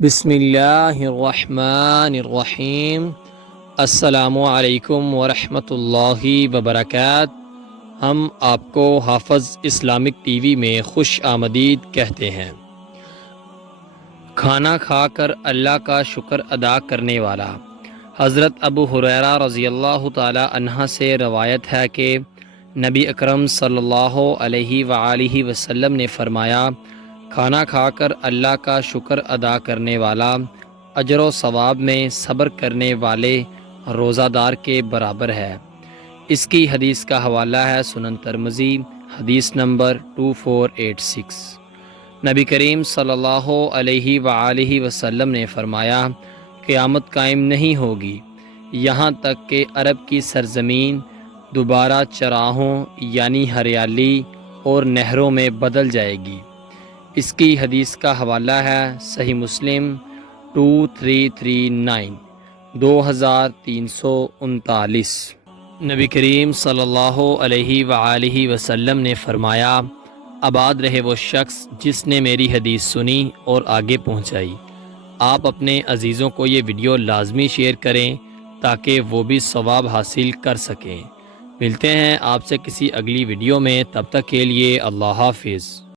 بسم اللہ الرحمن الرحیم۔ السلام علیکم ورحمۃ اللہ وبرکاتہ۔ ہم آپ کو حافظ اسلامک ٹی وی میں خوش آمدید کہتے ہیں۔ کھانا کھا کر اللہ کا شکر ادا کرنے والا۔ حضرت ابو ہریرہ رضی اللہ تعالی عنہ سے روایت ہے کہ نبی اکرم صلی اللہ علیہ وآلہ وسلم نے فرمایا، کھانا کھا کر اللہ کا شکر ادا کرنے والا اجر و ثواب میں صبر کرنے والے روزہ دار کے برابر ہے۔ اس کی حدیث کا حوالہ ہے سنن ترمذی، حدیث نمبر 2486۔ نبی کریم صلی اللہ علیہ وآلہ وسلم نے فرمایا، قیامت قائم نہیں ہوگی یہاں تک کہ عرب کی سرزمین دوبارہ چراہوں یعنی ہریالی اور نہروں میں بدل جائے گی۔ اس کی حدیث کا حوالہ ہے صحیح مسلم 2339، 2339۔ نبی کریم صلی اللہ علیہ وآلہ وسلم نے فرمایا، آباد رہے وہ شخص جس نے میری حدیث سنی اور آگے پہنچائی۔ آپ اپنے عزیزوں کو یہ ویڈیو لازمی شیئر کریں تاکہ وہ بھی ثواب حاصل کر سکیں۔ ملتے ہیں آپ سے کسی اگلی ویڈیو میں، تب تک کے لیے اللہ حافظ۔